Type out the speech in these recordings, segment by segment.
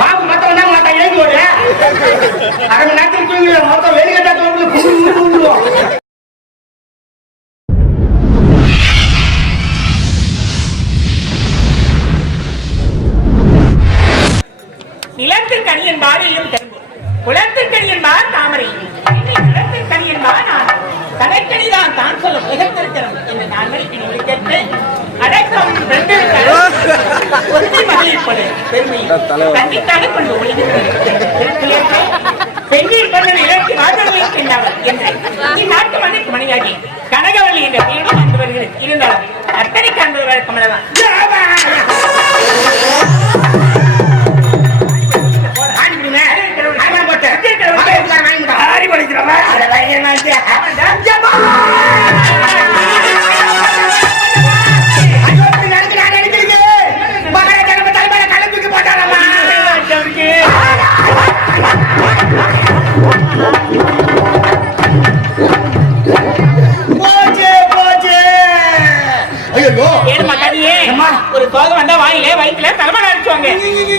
பாபு மத்தவன் தான் மத்த இறங்கி ஓடு அரை மணி நேரத்துக்கு மொத்தம் வெளிக்கட்டா தோப்புல குடு கேட்டேன்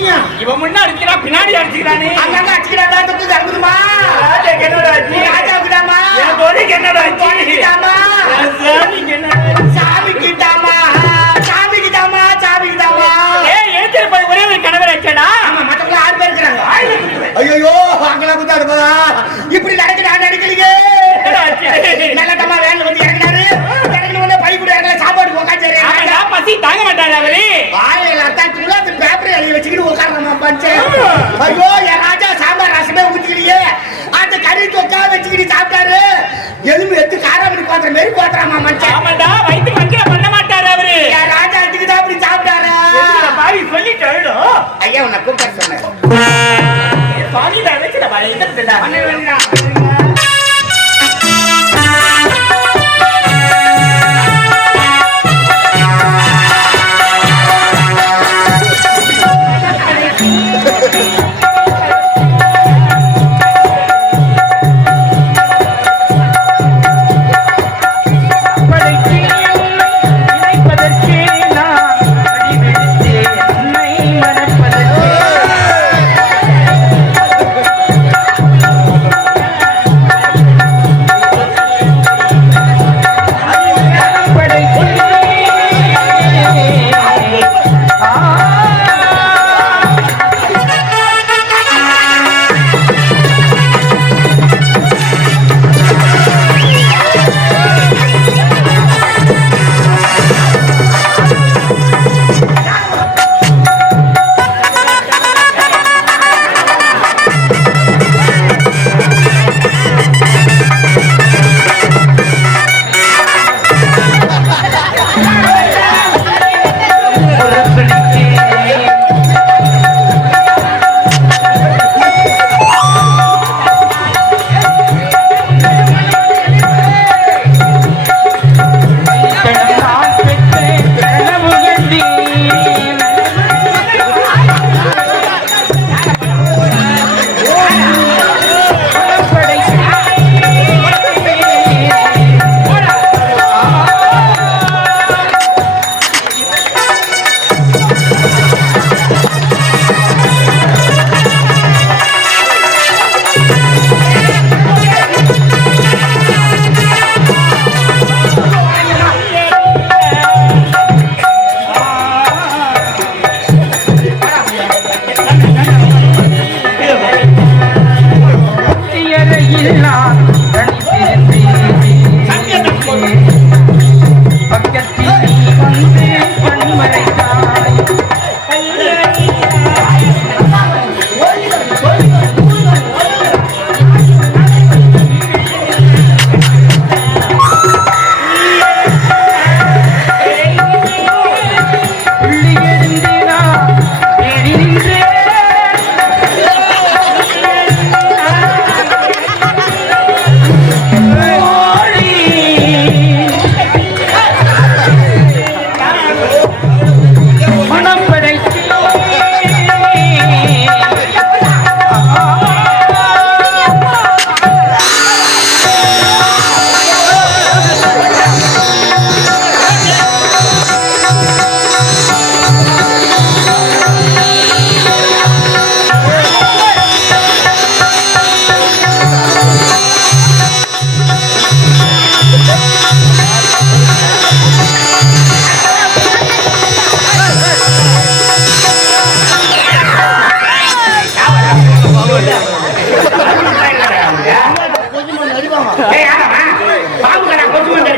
அடிச்சீங்க இவன் முன்னா அடிக்கிறா பின்னாடி அடிச்சுக்கிறானே. அங்கங்க அடிச்சுக்கிறாடா தப்பு தரணுமா என்னடா ராஜாவுக்குடாமா என் தோழிக்கு என்னடா தோழிக்குடாமா பாத்துறாமா மனுஷன் ஆமாடா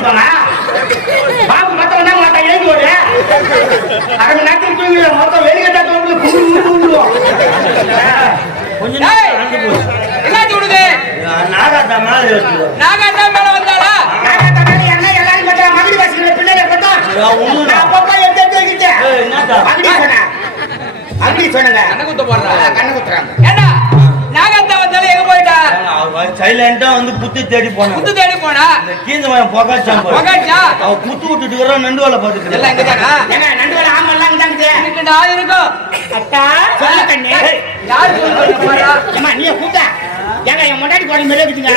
அடிப்பாங்க பாபு மத்தவன் தான் மாட்டா எழுதி ஓடு அரை மணி நேரத்துக்கு தூங்கி மொத்தம் வெளிக்கட்டா தோட்டத்தில் போச்சு. என்னாச்சு உனக்கு? நாகாத்தா மேல. நாகாத்தா மேல வந்தாளா? எல்லாரும் பார்த்தா மகிழ் வாசிக்கிற பிள்ளைங்க பார்த்தா அப்பப்ப எடுத்து எடுத்து வைக்கிட்டேன்? அப்படி சொன்னேன். அப்படி சொன்னங்க கண்ணு குத்த போடுறா கண்ணு குத்துறாங்க. சைலண்டா வந்து புத்தி தேடி குத்து தேடி போனா? இந்த கீஞ்ச மயம் புகாச்சான் பாரு. புகாச்சா? அவ குத்து விட்டுட்டு இருக்கிற நண்டு வேலை எல்லாம் ஏங்க நண்டு வேலை இருக்கும் சொல்லு கண்ணு. யாரு சொல்லுங்க போறா அம்மா நீ கூட்டா ஏங்க என் முன்னாடி கோடி மேலே வச்சுங்க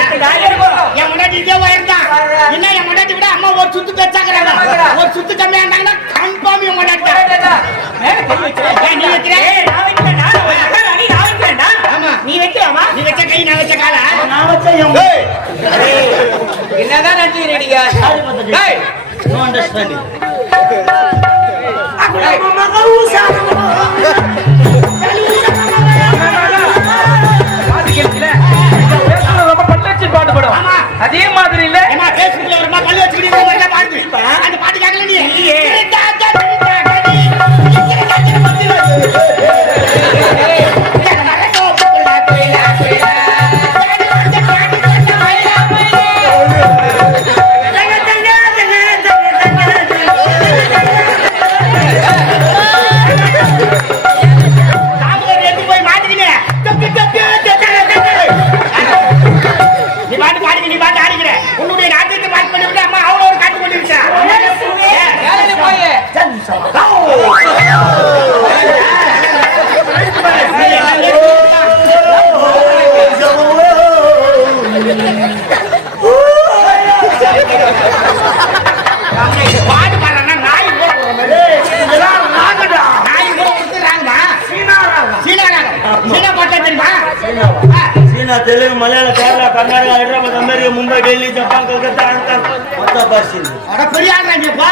என் முன்னாடி இதே உயர்ந்தான் என்ன என் முன்னாடி விட அம்மா ஒரு சுத்து பெச்சாக்குறாங்க. ஒரு சுத்து கம்மியா இருந்தாங்கன்னா கன்ஃபார்ம் என் முன்னாடி தான். நீ வைக்கிறேன். நீ வைக்கலாமா? நீ வச்ச கை நான் வச்ச காலா? நான் வச்சா என் என்னதான். பாட்டு பட்டாச்சு பாட்டு படம். ஆமா. அதே மாதிரி இல்ல. கல்லு வச்சுக்கிட்டு பாடுது அந்த பாட்டு கேட்கல நீ. Telugu Malayala Kerala Karnataka Hyderabad America Mumbai Delhi Japan Calcutta Hong Kong மொத்த பாஷை அட பெரிய ஆள் நீப்பா.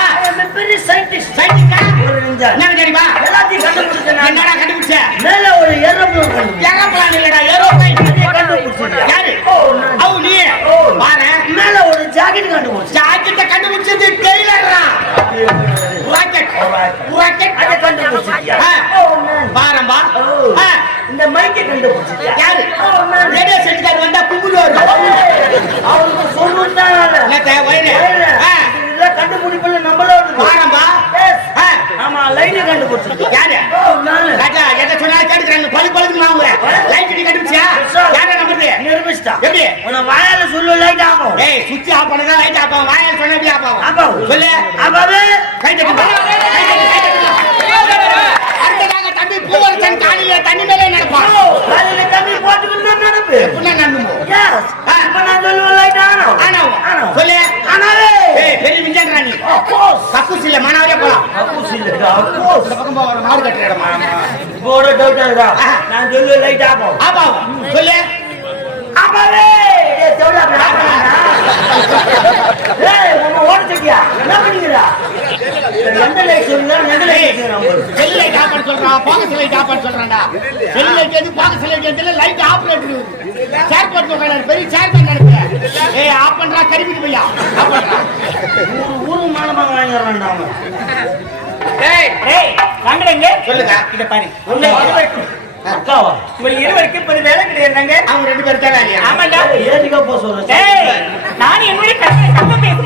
பெரிய சயின்டிஸ்ட் சயின்டிஸ்டா? ஒரு நிஞ்சா என்ன தெரியுமா? எல்லாத்தையும் கண்டுபிடிச்சேன். என்னடா கண்டுபிடிச்ச? மேல ஒரு ஏரோப்ளேன் கண்டுபிடிச்சேன் ஏரோப்ளேன் இல்லடா, ஏரோப்ளேன். யாரு? அவு நீ. பாரேன். மேல ஒரு ஜாக்கெட் கண்டுபிடிச்சேன் ஜாக்கெட்டை கண்டுபிடிச்சது டெய்லர்ரா. ராக்கெட். ராக்கெட். அதை. ஓ, man. பாரம்பா. ஆ. இந்த மைக்கை கண்டுபிடிச்சிட்டியா? யாரு? man. ரேடியோ செட்டுக்கார் வந்தா கும்பிடுவாரு. அவருக்கு சொல்லுதான் உன்னை வாயால சொல்லு லைட் ஆகும் ஏய், சுவிட்ச் ஆஃப் பண்ணதா லைட் ஆஃப் ஆகும். வாயால சொன்னா எப்படி ஆஃப் ஆகும்? ஆஃப் ஆகும். சொல்லு. அப்பாவே கை தட்டு. அடுத்ததாக தம்பி பூவரசன் காலையில தண்ணி மேலே நடப்பான் காலையில தம்பி போட்டுக்கிட்டு தான் நடப்பு எப்படின்னா நம்புமோ Yes. இப்ப நான் சொல்லுவேன் லைட் ஆகும் ஆனாவும் ஆனாவும். சொல்லு ஆனாவே ஏய் பெரிய விஞ்ஞான. கக்கூஸ் இல்ல மனாவரே போலாம் கக்கூஸ். இந்த பக்கம் போற மாடு? நான் சொல்லுவேன் லைட் ஆகும் ஆபாவும் சொல்லு அப்பாவே ஏய், செவிடா, அப்படி ஆஃப் பண்ணுடா. ஏய், உங்க ஓடச்சட்டியா? என்ன பண்ணிக்கிறா? சொல்றான் சொல்றான்டா. லைட் ஆபரேட்டர் சேர் போட்டு பெரிய ஏய் பண்றா பண்றா. ஊரு மானமாக அவன். வாங்குறேங்க. சொல்லுங்க. இத பாரு. அக்காவா? இருவருக்கு இப்ப வேலை கிடையாதுங்க அவங்க ரெண்டு பேரும் தான் ஆமாண்டா. ஏதிக்கா போக சொல்றேன் டேய் நான் என்னுடைய கண்ணை பேச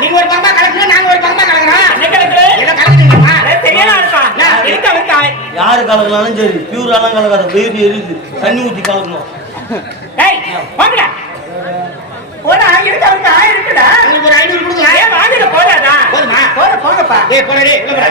நீங்க ஒரு பக்கமா கலக்கணும் நாங்க ஒரு பக்கமா கலக்குறோம். என்ன கிடக்குது யாரு கலக்கலாலும் சரி பியூராலாம் கலக்காத வெயிட் எரியுது தண்ணி ஊத்தி கலக்கணும். வாங்கடா. போடா இருக்கு அவருக்கு ஆயிரம் இருக்குடா. உங்களுக்கு ஒரு ஐநூறு கொடுக்கலாம் ஏன் வாங்குற போடாதா? போதுமா போட போங்கப்பா. ஏய் போடா டேய் உள்ள போடா.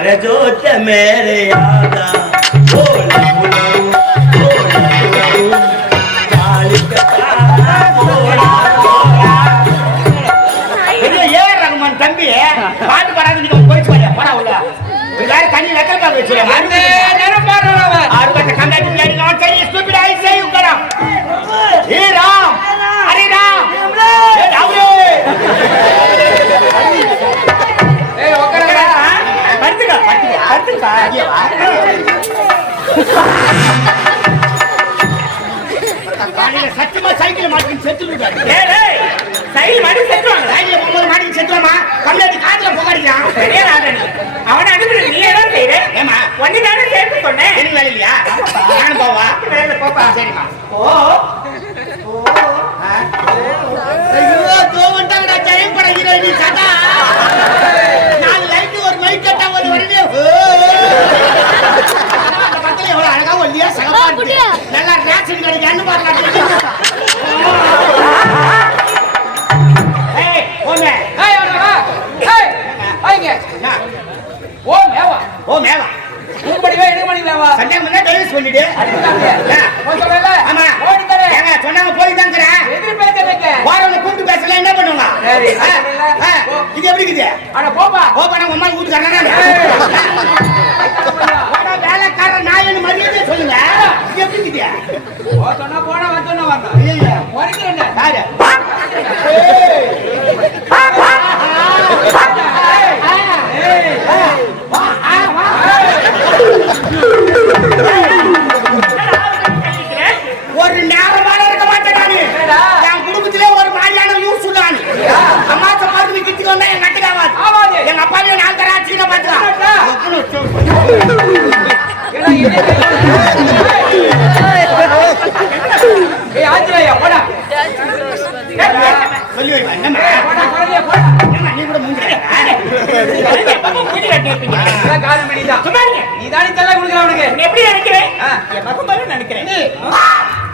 வேற தண்ணி வெக்கல் பாக்க வச்சு அந்த நேரம் பாடுறான் அவன். ஆறுபட்ட கண்டாட்டி பின்னாடி நான் சரி ஸ்டூபிட் ஐ சே யூ கரம் ஏ ராம். அரே ராம். ஏ ராவ்ரே ஏய் உட்காருடா படுத்துக்கா படுத்துக்கா இல்ல சத்தியமா சைக்கிள் மாட்டி செத்து சைக்கிள் மாட்டி செத்துவாங்க சைக்கிள் போகும்போது மாட்டி செத்துவாமா கம்மியாட்டி காத்துல புகாடிக்கலாம் பெரிய ராஜன் அவனை அனுப்பிடு. நீ ஏதாவது செய்யற ஏமா ஒன்னு தானே சேர்த்து சொன்னேன். எனக்கு வேலை இல்லையா? நானும் போவா. ஓ ஓ ஐயோ தோ வந்துட்டாங்கடா ஜெயம் நாலு லைட் ஒரு மைக் கட்டா ஒரு வரவே நல்லா ரியாக்ஷன் கிடைக்கான்னு. ஓ, மேவா. ஓ மேவா உருப்படிவா, எடுபடிவா. சந்தேகம் பண்ணா டைவர்ஸ் பண்ணிடு சொல்லல. ஆமா ஓடி தர. ஏங்க சொன்னாங்க போய் தாங்கிறேன் எதிரி பேச்சலைங்க. வாரவங்க கூப்பிட்டு பேசல என்ன பண்ணுவாங்க இது எப்படி இருக்குது அட, போப்பா. இது எப்படி இருக்குது போ சொன்னா போடா, வா சொன்னா வரணும். இல்ல இல்ல. யாரு?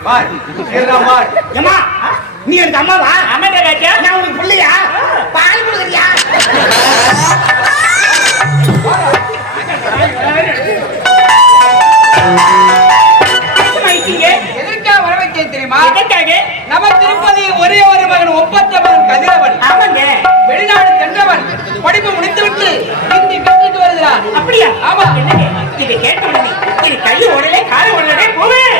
பார், இதுதான் பார். ஏம்மா நீ எனக்கு அம்மாவா? ஆமாடா ராஜா நான் உனக்கு பிள்ளையா? பால் கொடுக்குறியா? தெரியுமா? நம்ம திருப்பதி ஒரே ஒரு மகன் ஒப்பற்ற மகன் கதிரவன். ஆமாங்க. வெளிநாடு சென்றவன். படிப்பு முடித்துவிட்டு இந்தி கற்றுட்டு வருகிறான். அப்படியா? ஆமா. என்னங்க? இதை கேட்ட உடனே இது கை உடனே கால உடனே போவேன்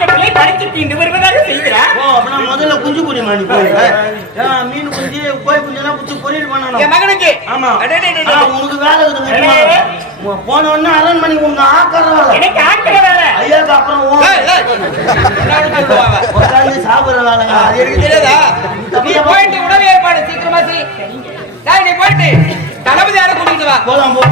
யாருமே தீண்டு வருவதாக ஓ அப்படின்னா முதல்ல குஞ்சு குடி ஏன் மீன் குஞ்சு கோய் குச்சி பொரியல் என் பண்ணணும் மகனுக்கு? ஆமா. உனக்கு வேலை இருக்குது போன உடனே அரண்மனை உங்க ஆக்கிற வேலை. எனக்கு ஆக்கிற வேலை. ஐயாக்கு அப்புறம் சாப்பிடுற வேலைங்க. அது எனக்கு தெரியாதா? நீ போயிட்டு உணவு ஏற்பாடு சீக்கிரமா செய். நீ போயிட்டு. தளபதி யாரை கூட்டிட்டு வா. போலாம் போ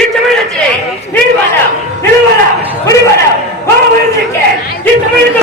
இத்தமிழகத்திலே நீர் வரம் நிலவரம் குடிவரம் கோவிலிருக்க இத்தமிழக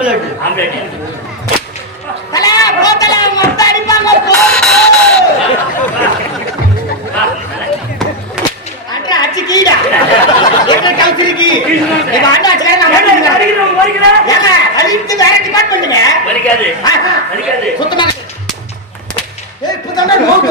ஆம்புலெட். ஆம்லெட். தல மொத்த அடிப்பாங்க கீடா. என்ன அண்ணா நான் வேற. சுத்தமா ஏய் நோக்கு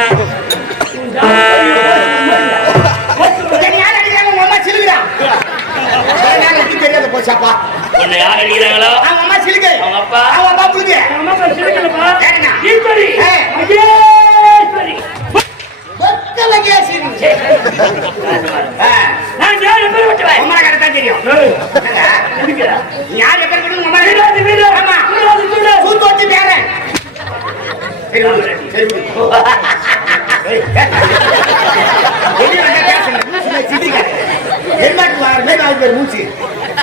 போச்சாப்பா உன்னை யார் அடிக்கிறாங்களோ? அவங்க அம்மா சிலுகு அவங்க அப்பா? அவங்க அப்பா புளுகு அம்மா பேர் சிரிக்கலப்பா. ஏன்னா? ஈஸ்வரி. ஏ. ஐயேஸ்வரி. பக்கல கேசி நான் யார் எப்பேர் விட்டுவேன்? உம்மனை கரெக்டா தெரியும். யார் வீடு, வீடு. ஆமா. வீடு. சூத்து வச்சு பேரன் சரி சரி நாலு பேர் மூச்சு.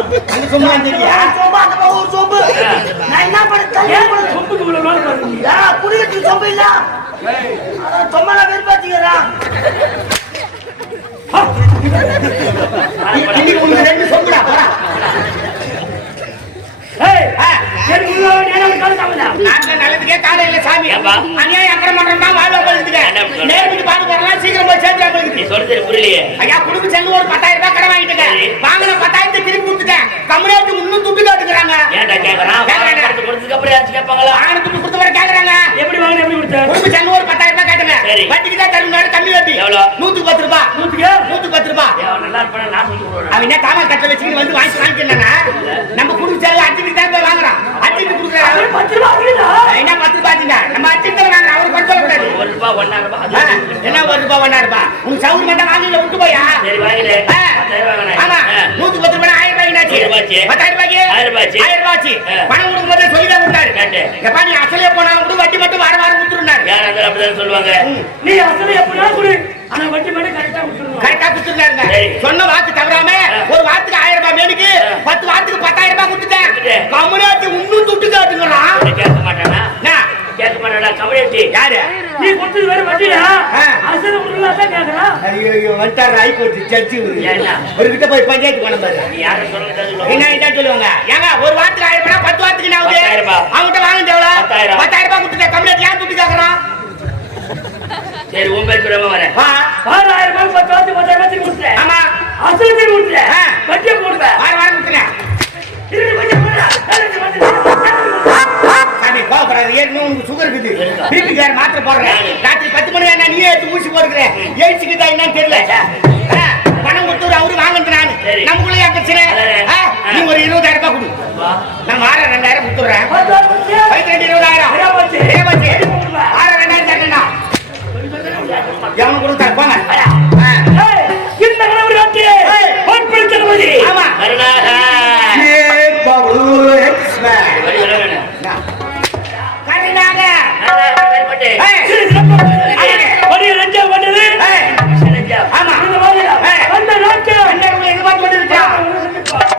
அங்க சும்மா இருந்தியா சொம்பு, அந்த ஒரு சொம்பு. நான் என்ன பண்ண தள்ளி ஏன் போடுறது? சொம்புக்கு இவ்வளவு நாள் பாருங்க? சொம்பு இல்ல? ரெண்டு சொம்புடா போடா. சீக்கிரம் போய் சேர்த்து நீ போயிருக்குது சொல்றது புரியலையே. ஐயா குடும்ப செலவு ஒரு பத்தாயிரம் ரூபாய் கடன் வாங்கிட்டு. வாங்கின பத்தாயிரத்தை திருப்பி கொடுத்துட்டேன் கம்யூனிட்டி இன்னும் துட்டு காட்டுக்கிறாங்க ஏன்டா கேக்குறான் கேக்குறாங்க. வாங்கினது கொடுத்ததுக்கு அப்புறம் யாராச்சும் கேட்பாங்களா? வாங்கின துட்டு கொடுத்த வரை கேக்குறாங்க. எப்படி வாங்கின எப்படி கொடுத்த? ஒரு பத்தாயிரம் ரூபாய் கேட்டுங்க. வட்டிக்கு தான் தருங்க கம்மி வட்டி. எவ்வளவு? நூத்துக்கு பத்து ரூபாய். நூத்துக்கு? நூத்துக்கு பத்து ரூபாய். நல்லா இருப்பானே நான் சொல்லி கொடுக்குறேன். அவன் என்ன வந்து வாங்கி வாங்கிக்கிறானா நம்ம குடும்ப செலவு அச்சுக்கு தான் போய் வாங்குறான். அச்சுக்கு கொடுக்குறாரு பத்து என்ன பத்து ரூபாய்ங்க நம்ம அச்சுக்கு வாங்குறோம் ரூபாய் கூடாது ஒரு ரூபா ஒன்னா என்ன ஒரு ரூபாய் ஒன்னா ரூபாய்? உங்க சவுர் மட்டும் வாங்கல விட்டு போயா? சரி ரூபாய் வாங்கினேன். ஆமா. ஆ. நூத்தி பத்து ரூபாய் ஆயிரம் ரூபாய். பத்தாயிரம். பணம் கொடுக்கும் போதே சொல்லிதான் கொடுத்தாரு கேட்டு. எப்பா நீ அசலே போனாலும் கூட வட்டி மட்டும் வார வாரம் கொடுத்துருந்தாரு யாரா அப்படிதான் சொல்லுவாங்க நீ அசல் எப்படினா கொடு ஆனா வட்டி மட்டும் கரெக்டா கொடுத்துருணும் கரெக்டா கொடுத்துருந்தாருங்க சரி. சொன்ன வாக்கு தவறாம. ஒரு வாரத்துக்கு ஆயிரம் ரூபாய் மேலுக்கு பத்து வாரத்துக்கு பத்தாயிரம் ரூபாய் கொடுத்துட்டேன். கம்யூனிட்டி இன்னும் துட்டு காட்டுங்கிறான் இதை கேட்க மாட்டானா? கேட்க மாட்டாடா கமலேட்டி யாரு? கொடுத்தது வேற வண்டியா? அரசு உருளா தான் ஒரு கிட்ட போய் பஞ்சாயத்து பண்ண பாரு. யார சொல்லுங்க சொல்லுவாங்க? ஏங்க ஒரு வாரத்துக்கு ஆயிரம் பத்து வாரத்துக்கு நான் அவங்ககிட்ட வாங்கிட்டு எவ்வளவு பத்தாயிரம். ரூபாய் கொடுத்துட்டேன் கமலேட்டி ஏன் துட்டு கேக்குறான் சரி உன் பேர் பிரம பத்து வாரத்துக்கு பத்தாயிரம் ரூபாய் ஆமா. அசல் பேர் கொடுத்துட்டேன். வட்டியை கொடுத்தேன் ஆயிரம் ரூபாய் கொடுத்துட்டேன் சுகர் இருக்குது. வீட்டுக்கார மாத்திரை போடுறேன். ராத்திரி பத்து மணி வேணா நீயே எடுத்து ஊசி போடுக்கிறேன் எழுச்சிக்கிட்டா என்னன்னு தெரியல. பணம் கொடுத்து அவரு வாங்கினது நானு. நமக்குள்ளே பிரச்சனை. நீ ஒரு இருபதாயிரம் ரூபாய் கொடு. நான் வார ரெண்டாயிரம் கொடுத்துடுறேன். இருபதாயிரம். ஆறு ரெண்டாயிரம் தரேன்னா எவனுக்கு கூட தருப்பாங்க ஆமா.